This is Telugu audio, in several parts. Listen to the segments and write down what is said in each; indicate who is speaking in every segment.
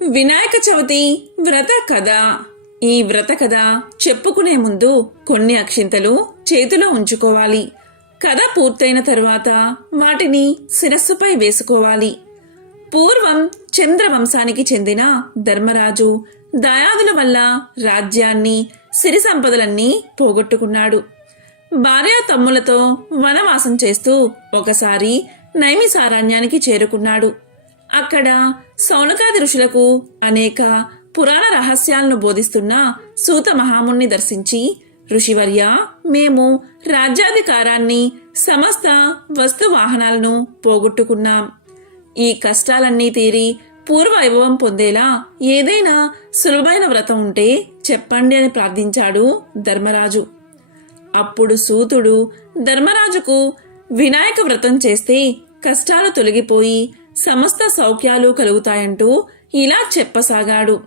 Speaker 1: వినాయక చవితి వ్రత కథ. ఈ వ్రత కథ చెప్పుకునే ముందు కొన్ని అక్షింతలు చేతిలో ఉంచుకోవాలి. కథ పూర్తయిన తరువాత వాటిని శిరస్సుపై వేసుకోవాలి. పూర్వం చంద్రవంశానికి చెందిన ధర్మరాజు దయాదుల వల్ల రాజ్యాన్ని సిరి సంపదలన్నీ పోగొట్టుకున్నాడు. భార్య తమ్ములతో వనవాసం చేస్తూ ఒకసారి నైమిసారణ్యానికి చేరుకున్నాడు. అక్కడ సౌనకాది ఋషులకు అనేక పురాణ రహస్యాలను బోధిస్తున్న సూత మహాముని దర్శించి ఋషివర్య మేము రాజ్యాధికారాన్ని సమస్త వస్తు వాహనాలను పోగొట్టుకున్నాం. ఈ కష్టాలన్నీ తీరి పూర్వ వైభవం పొందేలా ఏదైనా సులభమైన వ్రతం ఉంటే చెప్పండి అని ప్రార్థించాడు ధర్మరాజు. అప్పుడు సూతుడు ధర్మరాజుకు వినాయక వ్రతం చేస్తే కష్టాలు తొలగిపోయి సమస్త సౌఖ్యాలు కలుగుతాయంటూ ఇలా చెప్పసాగాడు.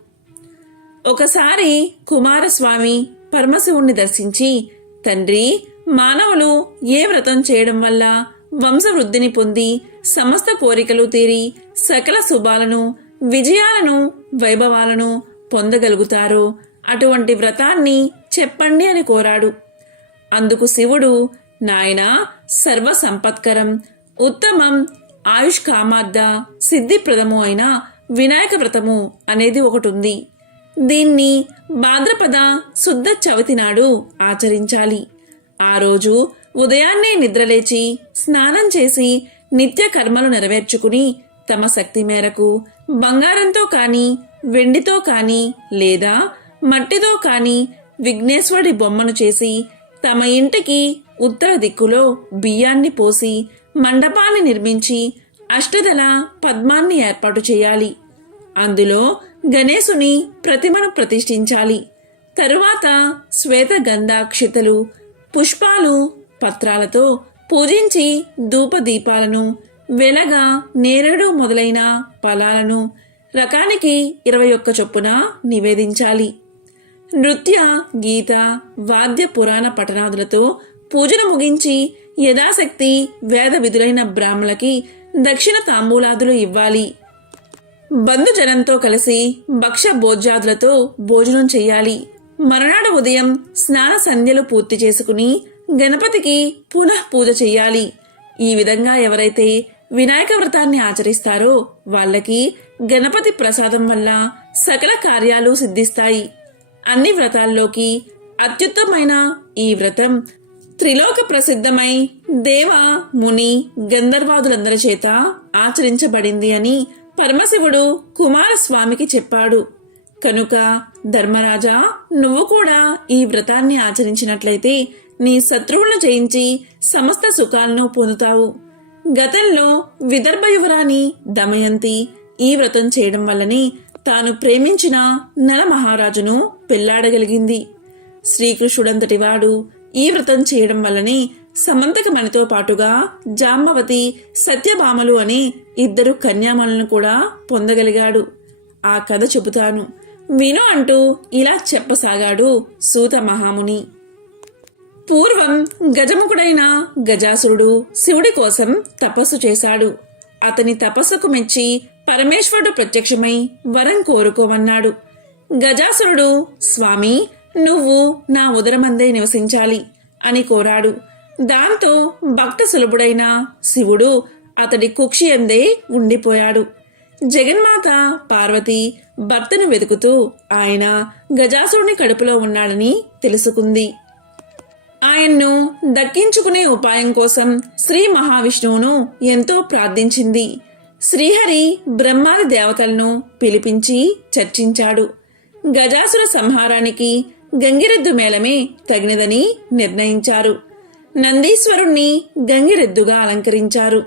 Speaker 1: ఒకసారి కుమారస్వామి పరమశివుణ్ణి దర్శించి తండ్రి మానవులు ఏ వ్రతం చేయడం వల్ల వంశవృద్ధిని పొంది సమస్త కోరికలు తీరి సకల శుభాలను విజయాలను వైభవాలను పొందగలుగుతారో అటువంటి వ్రతాన్ని చెప్పండి అని కోరాడు. అందుకు శివుడు నాయన సర్వ సంపత్కరం ఉత్తమం ఆయుష్ కామార్థ సిద్ధిప్రదము అయిన వినాయక వ్రతము అనేది ఒకటి ఉంది దీన్ని భాద్రపద శుద్ధ చవితి నాడు ఆచరించాలి. ఆ రోజు ఉదయాన్నే నిద్రలేచి స్నానం చేసి నిత్య కర్మలు నెరవేర్చుకుని తమ శక్తి మేరకు బంగారంతో కానీ వెండితో కానీ లేదా మట్టితో కానీ విఘ్నేశ్వరుడి బొమ్మను చేసి తమ ఇంటికి ఉత్తర దిక్కులో బియ్యాన్ని పోసి మండపాన్ని నిర్మించి అష్టదల పద్మాన్ని ఏర్పాటు చేయాలి. అందులో గణేశుని ప్రతిమను ప్రతిష్ఠించాలి. తరువాత శ్వేత గంధాక్షితలు పుష్పాలు పత్రాలతో పూజించి ధూపదీపాలను వెలగ నేరేడు మొదలైన ఫలాలను రకానికి ఇరవై ఒక్క చొప్పున నివేదించాలి. నృత్య గీత వాద్య పురాణ పఠనాదులతో పూజను ముగించి యథాశక్తి వేద విధులైన బ్రాహ్మలకి దక్షిణ తాంబూలాదులు ఇవ్వాలి. బంధుజనంతో కలిసి భక్ష భోజ్యాదులతో భోజనం చెయ్యాలి మరునాడు ఉదయం స్నాన సంధ్యలు పూర్తి చేసుకుని గణపతికి పునః పూజ చెయ్యాలి ఈ విధంగా ఎవరైతే వినాయక వ్రతాన్ని ఆచరిస్తారో వాళ్ళకి గణపతి ప్రసాదం వల్ల సకల కార్యాలు సిద్ధిస్తాయి. అన్ని వ్రతాల్లోకి అత్యుత్తమైన ఈ వ్రతం త్రిలోక ప్రసిద్ధమై దేవ ముని గంధర్వాదులందరి చేత ఆచరించబడింది అని పరమశివుడు కుమారస్వామికి చెప్పాడు. కనుక ధర్మరాజా నువ్వు కూడా ఈ వ్రతాన్ని ఆచరించినట్లయితే నీ శత్రువులను జయించి సమస్త సుఖాలను పొందుతావు. గతంలో విదర్భ యువరాణి దమయంతి ఈ వ్రతం చేయడం వల్లనే తాను ప్రేమించిన నల మహారాజును పెళ్ళాడగలిగింది. శ్రీకృష్ణుడంతటి వాడు ఈ వ్రతం చేయడం వల్లనే సమంతకమణితో పాటుగా జాంబవతి సత్యభామలు అనే ఇద్దరు కన్యామణులను కూడా పొందగలిగాడు. ఆ కథ చెబుతాను. విను అంటూ ఇలా చెప్పసాగాడు సూత మహాముని. పూర్వం గజముఖుడైన గజాసురుడు శివుడి కోసం తపస్సు చేశాడు. అతని తపస్సుకు మెచ్చి పరమేశ్వరుడు ప్రత్యక్షమై వరం కోరుకోమన్నాడు. గజాసురుడు స్వామి నువ్వు నా ఉదరమందే నివసించాలి అని కోరాడు. దాంతో భక్త సులభుడైన శివుడు అతడి కుక్షి అందే ఉండిపోయాడు. జగన్మాత పార్వతి భర్తను వెతుకుతూ ఆయన గజాసురుని కడుపులో ఉన్నాడని తెలుసుకుంది. ఆయన్ను దక్కించుకునే ఉపాయం కోసం శ్రీ మహావిష్ణువును ఎంతో ప్రార్థించింది. శ్రీహరి బ్రహ్మాది దేవతలను పిలిపించి చర్చించాడు. గజాసుర సంహారానికి గంగిరెద్దు మేళమే తగినదని నిర్ణయించారు. నందీశ్వరుణ్ణి గంగిరెద్దుగా అలంకరించారు.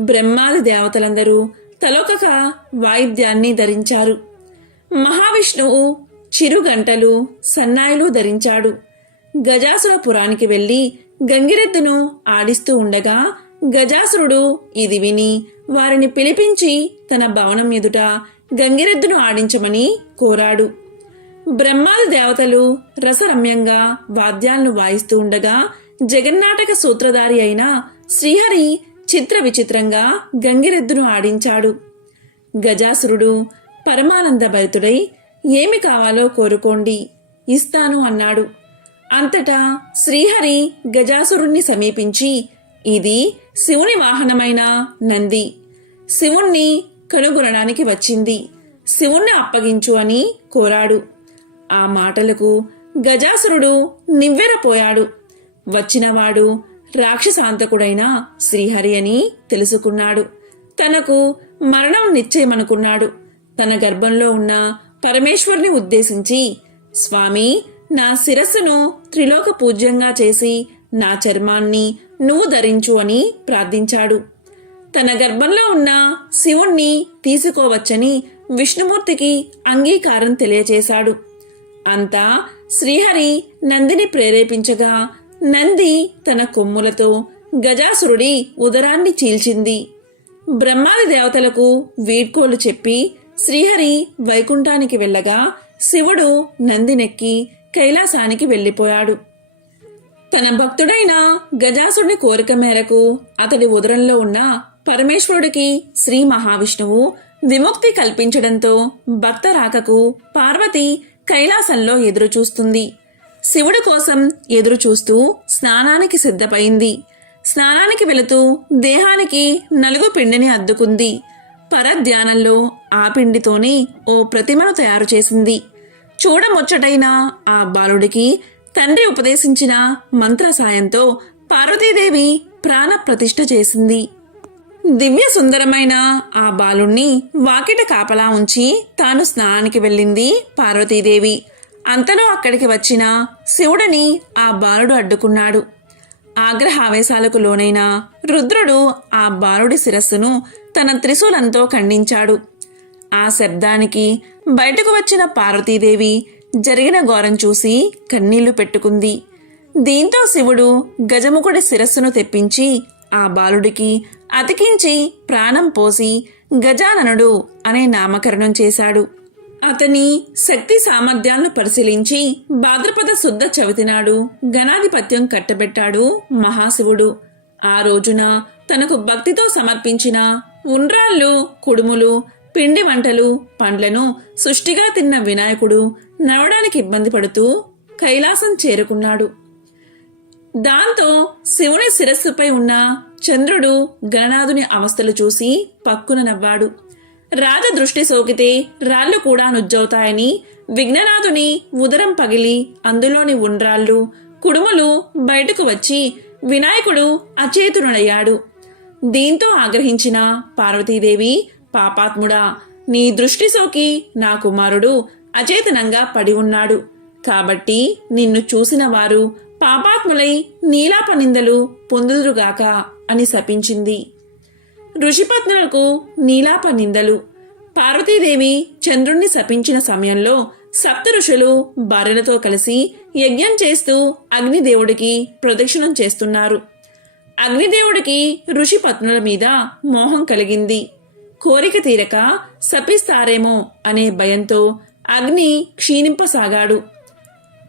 Speaker 1: బ్రహ్మాది దేవతలందరూ తలొకక వాయిద్యాన్ని ధరించారు. మహావిష్ణువు చిరుగంటలు సన్నాయిలు ధరించాడు. గజాసురపురానికి వెళ్ళి గంగిరెద్దును ఆడిస్తూ ఉండగా గజాసురుడు ఇది విని వారిని పిలిపించి తన భవనం ఎదుట గంగిరెద్దును ఆడించమని కోరాడు. బ్రహ్మాది దేవతలు రసరమ్యంగా వాద్యాలను వాయిస్తూ ఉండగా జగన్నాటక సూత్రధారి అయిన శ్రీహరి చిత్ర విచిత్రంగా గంగిరెద్దును ఆడించాడు. గజాసురుడు పరమానంద భరితుడై ఏమి కావాలో కోరుకోండి ఇస్తాను అన్నాడు. అంతటా శ్రీహరి గజాసురుణ్ణి సమీపించి ఇది శివుని వాహనమైన నంది. శివుణ్ణి కనుగొనడానికి వచ్చింది. శివుణ్ణి అప్పగించు అని కోరాడు. ఆ మాటలకు గజాసురుడు నివ్వెరపోయాడు. వచ్చినవాడు రాక్షసాంతకుడైన శ్రీహరి అని తెలుసుకున్నాడు. తనకు మరణం నిశ్చయమనుకున్నాడు. తన గర్భంలో ఉన్న పరమేశ్వరుని ఉద్దేశించి స్వామి నా శిరస్సును త్రిలోక పూజ్యంగా చేసి నా చర్మాన్ని నువ్వు ధరించు అని ప్రార్థించాడు. తన గర్భంలో ఉన్న శివుణ్ణి తీసుకోవచ్చని విష్ణుమూర్తికి అంగీకారం తెలియచేశాడు. అంతా శ్రీహరి నందిని ప్రేరేపించగా నంది తన కొమ్ములతో గజాసురుడి ఉదరాన్ని చీల్చింది. బ్రహ్మాది దేవతలకు వీడ్కోలు చెప్పి శ్రీహరి వైకుంఠానికి వెళ్ళగా శివుడు నందినెక్కి కైలాసానికి వెళ్ళిపోయాడు. తన భక్తుడైన గజాసుడి కోరిక మేరకు అతడి ఉదరంలో ఉన్న పరమేశ్వరుడికి శ్రీ మహావిష్ణువు విముక్తి కల్పించడంతో భక్త రాకకు పార్వతి కైలాసంలో ఎదురుచూస్తుంది. శివుడు కోసం ఎదురుచూస్తూ స్నానానికి సిద్ధపైంది స్నానానికి వెళుతూ దేహానికి నలుగు పిండిని అద్దుకుంది. పరధ్యానంలో ఆ పిండితోనే ఓ ప్రతిమను తయారు చేసింది. చూడముచ్చటైన ఆ బాలుడికి తండ్రి ఉపదేశించిన మంత్ర సాయంతో పార్వతీదేవి ప్రాణ ప్రతిష్ఠ చేసింది. దివ్య సుందరమైన ఆ బాలుణ్ణి వాకిట కాపలా ఉంచి తాను స్నానానికి వెళ్ళింది పార్వతీదేవి. అంతలో అక్కడికి వచ్చిన శివుడిని ఆ బాలుడు అడ్డుకున్నాడు. ఆగ్రహావేశాలకు లోనైన రుద్రుడు ఆ బాలుడి శిరస్సును తన త్రిశూలంతో ఖండించాడు. ఆ శబ్దానికి బయటకు వచ్చిన పార్వతీదేవి జరిగిన ఘోరం చూసి కన్నీళ్ళు పెట్టుకుంది. దీంతో శివుడు గజముఖుడి శిరస్సును తెప్పించి ఆ బాలుడికి అతికించి ప్రాణం పోసి గజాననుడు అనే నామకరణం చేశాడు. అతని శక్తి సామర్థ్యాలను పరిశీలించి భాద్రపద శుద్ధ చవితినాడు గణాధిపత్యం కట్టబెట్టాడు మహాశివుడు. ఆ రోజున తనకు భక్తితో సమర్పించిన ఉండ్రాళ్ళు కుడుములు పిండి వంటలు పండ్లను సుష్టిగా తిన్న వినాయకుడు నడవడానికి ఇబ్బంది పడుతూ కైలాసం చేరుకున్నాడు. దాంతో శివుని శిరస్సుపై ఉన్న చంద్రుడు గణనాథుని అవస్థలు చూసి పక్కున నవ్వాడు. రాజ దృష్టి సోకితే రాళ్ళు కూడా నుజ్జవుతాయని విఘ్ననాథుని ఉదరం పగిలి అందులోని ఉండ్రాళ్ళు కుడుములు బయటకు వచ్చి వినాయకుడు అచేతుడయ్యాడు దీంతో ఆగ్రహించిన పార్వతీదేవి పాపాత్ముడా నీ దృష్టి సోకి నా కుమారుడు అచేతనంగా పడి ఉన్నాడు. కాబట్టి నిన్ను చూసిన వారు పాపాత్ములై నీలాప నిందలు పొందుదురుగాక అని శపించింది. ఋషిపత్నులకు నీలాప నిందలు పార్వతీదేవి చంద్రుణ్ణి శపించిన సమయంలో సప్త ఋషులు భార్యలతో కలిసి యజ్ఞం చేస్తూ అగ్నిదేవుడికి ప్రదక్షిణం చేస్తున్నారు. అగ్నిదేవుడికి ఋషిపత్నుల మీద మోహం కలిగింది. కోరిక తీరక శపిస్తారేమో అనే భయంతో అగ్ని క్షీణింపసాగాడు.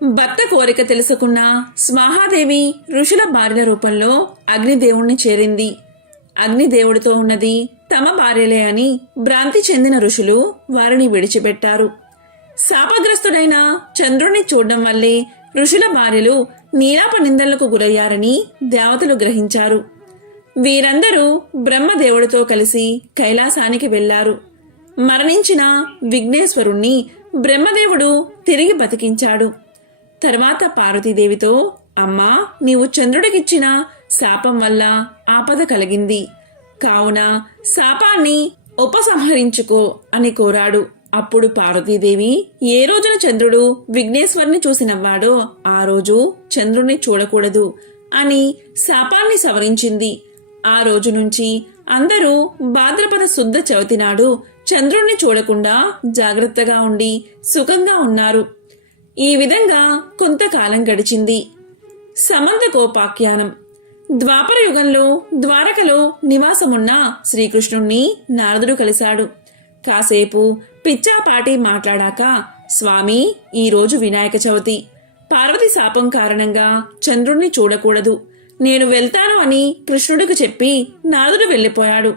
Speaker 1: భర్త కోరిక తెలుసుకున్న స్వాహాదేవి ఋషుల భార్యల రూపంలో అగ్నిదేవుణ్ణి చేరింది. అగ్నిదేవుడితో ఉన్నది తమ భార్యలే అని భ్రాంతి చెందిన ఋషులు వారిని విడిచిపెట్టారు. శాపగ్రస్తుడైన చంద్రుణ్ణి చూడడం వల్లే ఋషుల భార్యలు నీలాప నిందలకు గురయ్యారని దేవతలు గ్రహించారు. వీరందరూ బ్రహ్మదేవుడితో కలిసి కైలాసానికి వెళ్ళారు మరణించిన విఘ్నేశ్వరుణ్ణి బ్రహ్మదేవుడు తిరిగి బతికించాడు. తర్వాత పార్వతీదేవితో అమ్మా నీవు చంద్రుడికిచ్చిన శాపం వల్ల ఆపద కలిగింది. కావున శాపాన్ని ఉపసంహరించుకో అని కోరాడు. అప్పుడు పార్వతీదేవి ఏ రోజున చంద్రుడు విఘ్నేశ్వరుని చూసి నవ్వాడో ఆ రోజు చంద్రుణ్ణి చూడకూడదు అని శాపాన్ని సవరించింది. ఆ రోజు నుంచి అందరూ భాద్రపద శుద్ధ చవితి నాడు చంద్రుణ్ణి చూడకుండా జాగ్రత్తగా ఉండి సుఖంగా ఉన్నారు. ఈ విధంగా కొంతకాలం గడిచింది. సమంత కోపాఖ్యానం. ద్వాపర యుగంలో ద్వారకలో నివాసమున్న శ్రీకృష్ణుణ్ణి నారదుడు కలిశాడు. కాసేపు పిచ్చాపాటి మాట్లాడాక స్వామి ఈరోజు వినాయక చవితి. పార్వతి శాపం కారణంగా చంద్రుణ్ణి చూడకూడదు. నేను వెళ్తాను అని కృష్ణుడికి చెప్పి నారదుడు వెళ్ళిపోయాడు.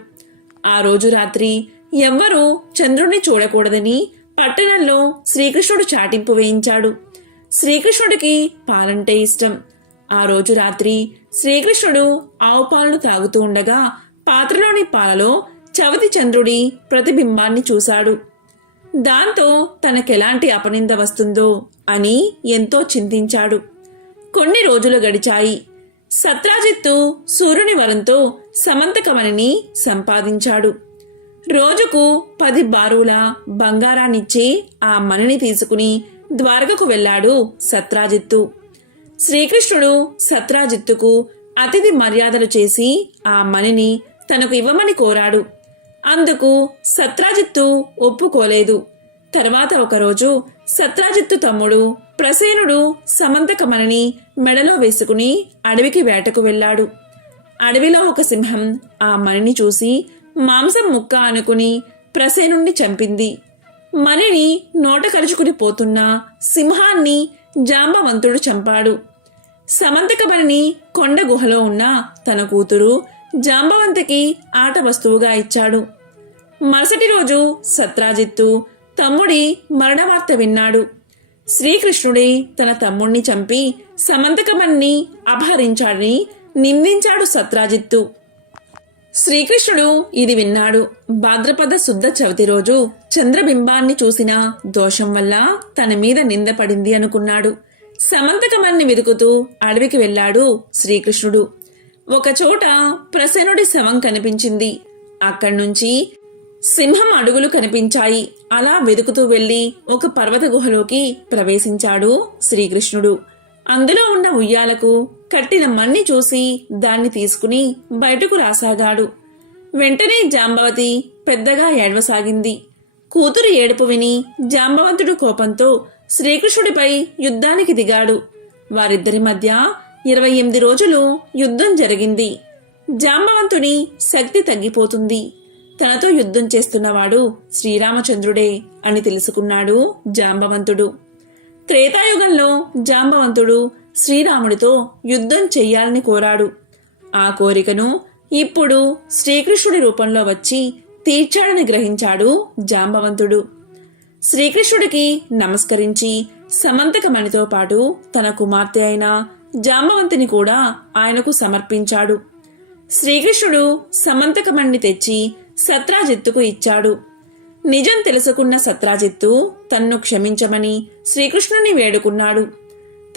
Speaker 1: ఆ రోజు రాత్రి ఎవ్వరూ చంద్రుణ్ణి చూడకూడదని పట్టణంలో శ్రీకృష్ణుడు చాటింపు వేయించాడు. శ్రీకృష్ణుడికి పాలంటే ఇష్టం. ఆ రోజు రాత్రి శ్రీకృష్ణుడు ఆవు పాలను తాగుతూ ఉండగా పాత్రలోని పాలలో చవతి చంద్రుడి ప్రతిబింబాన్ని చూశాడు. దాంతో తనకెలాంటి అపనింద వస్తుందో అని ఎంతో చింతించాడు. కొన్ని రోజులు గడిచాయి. సత్రాజిత్తు సూర్యుని వరంతో సమంతకమణిని సంపాదించాడు. రోజుకు పది బారుల బంగారాన్నిచ్చి ఆ మణిని తీసుకుని ద్వారకకు వెళ్ళాడు సత్రాజిత్తు. శ్రీకృష్ణుడు సత్రాజిత్తుకు అతిథి మర్యాదలు చేసి ఆ మణిని తనకు ఇవ్వమని కోరాడు. అందుకు సత్రాజిత్తు ఒప్పుకోలేదు. తర్వాత ఒకరోజు సత్రాజిత్తు తమ్ముడు ప్రసేనుడు సమంతకమణిని మెడలో వేసుకుని అడవికి వేటకు వెళ్ళాడు. అడవిలో ఒక సింహం ఆ మణిని చూసి మాంసం ముక్క అనుకుని ప్రసేనుణ్ణి చంపింది. మణిని నోట కలుచుకుని పోతున్న సింహాన్ని జాంబవంతుడు చంపాడు. సమంతకమణిని కొండ గుహలో ఉన్న తన కూతురు జాంబవంతకి ఆట వస్తువుగా ఇచ్చాడు. మరుసటి రోజు సత్రాజిత్తు తమ్ముడి మరణవార్త విన్నాడు. శ్రీకృష్ణుడి తన తమ్ముణ్ణి చంపి సమంతకమణ్ణి అపహరించాడని నిందించాడు సత్రాజిత్తు. శ్రీకృష్ణుడు ఇది విన్నాడు. భాద్రపద శుద్ధ చవితి రోజు చంద్రబింబాన్ని చూసిన దోషం వల్ల తన మీద నిందపడింది అనుకున్నాడు. సమంతకమన్ని వెతుకుతూ అడవికి వెళ్ళాడు శ్రీకృష్ణుడు. ఒకచోట ప్రసన్నుడి శవం కనిపించింది. అక్కడి నుంచి సింహం అడుగులు కనిపించాయి. అలా వెతుకుతూ వెళ్ళి ఒక పర్వత గుహలోకి ప్రవేశించాడు శ్రీకృష్ణుడు. అందులో ఉన్న ఉయ్యాలకు కట్టిన మన్ని చూసి దాన్ని తీసుకుని బయటకు రాసాగాడు. వెంటనే జాంబవతి పెద్దగా ఏడవసాగింది. కూతురు ఏడుపు విని జాంబవంతుడు కోపంతో శ్రీకృష్ణుడిపై యుద్ధానికి దిగాడు. వారిద్దరి మధ్య ఇరవై ఎనిమిది రోజులు యుద్ధం జరిగింది. జాంబవంతుని శక్తి తగ్గిపోతుంది. తనతో యుద్ధం చేస్తున్నవాడు శ్రీరామచంద్రుడే అని తెలుసుకున్నాడు జాంబవంతుడు. త్రేతాయుగంలో జాంబవంతుడు శ్రీరాముడితో యుద్ధం చెయ్యాలని కోరాడు. ఆ కోరికను ఇప్పుడు శ్రీకృష్ణుడి రూపంలో వచ్చి తీర్చాడని గ్రహించాడు జాంబవంతుడు. శ్రీకృష్ణుడికి నమస్కరించి సమంతకమణితో పాటు తన కుమార్తె అయిన జాంబవంతిని కూడా ఆయనకు సమర్పించాడు. శ్రీకృష్ణుడు సమంతకమణిని తెచ్చి సత్రాజిత్తుకు ఇచ్చాడు. నిజం తెలుసుకున్న సత్రాజిత్తు తన్ను క్షమించమని శ్రీకృష్ణుని వేడుకున్నాడు.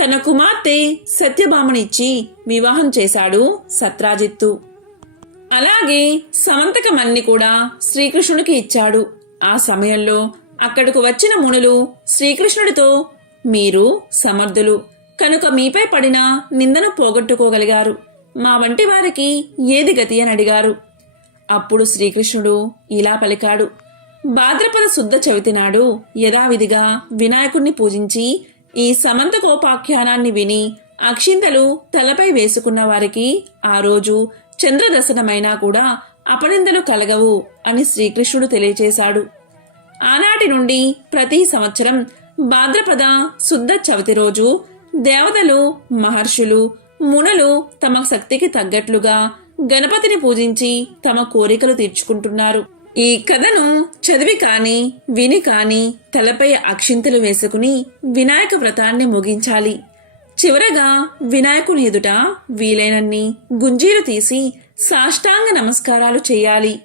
Speaker 1: తన కుమార్తె సత్యభామనిచ్చి వివాహం చేశాడు సత్రాజిత్తు. అలాగే సమంతకమన్ని కూడా శ్రీకృష్ణుడికి ఇచ్చాడు. ఆ సమయంలో అక్కడకు వచ్చిన మునులు శ్రీకృష్ణుడితో మీరు సమర్థులు. కనుక మీపై పడిన నిందను పోగొట్టుకోగలిగారు. మా వంటి వారికి ఏది గతి అని అడిగారు. అప్పుడు శ్రీకృష్ణుడు ఇలా పలికాడు. భాద్రపద శుద్ధ చవితి నాడు యథావిధిగా వినాయకుణ్ణి పూజించి ఈ సమంతకోపాఖ్యానాన్ని విని అక్షింతలు తలపై వేసుకున్న వారికి ఆ రోజు చంద్రదర్శనమైనా కూడా అపనిందలు కలగవు అని శ్రీకృష్ణుడు తెలియచేశాడు. ఆనాటి నుండి ప్రతి సంవత్సరం భాద్రపద శుద్ధ చవితి రోజు దేవతలు మహర్షులు మునులు తమ శక్తికి తగ్గట్లుగా గణపతిని పూజించి తమ కోరికలు తీర్చుకుంటున్నారు. ఈ కథను చదివి కాని విని కాని తలపై అక్షింతలు వేసుకుని వినాయక వ్రతాన్ని ముగించాలి. చివరగా వినాయకుని ఎదుట వీలైనన్ని గుంజీలు తీసి సాష్టాంగ నమస్కారాలు చేయాలి.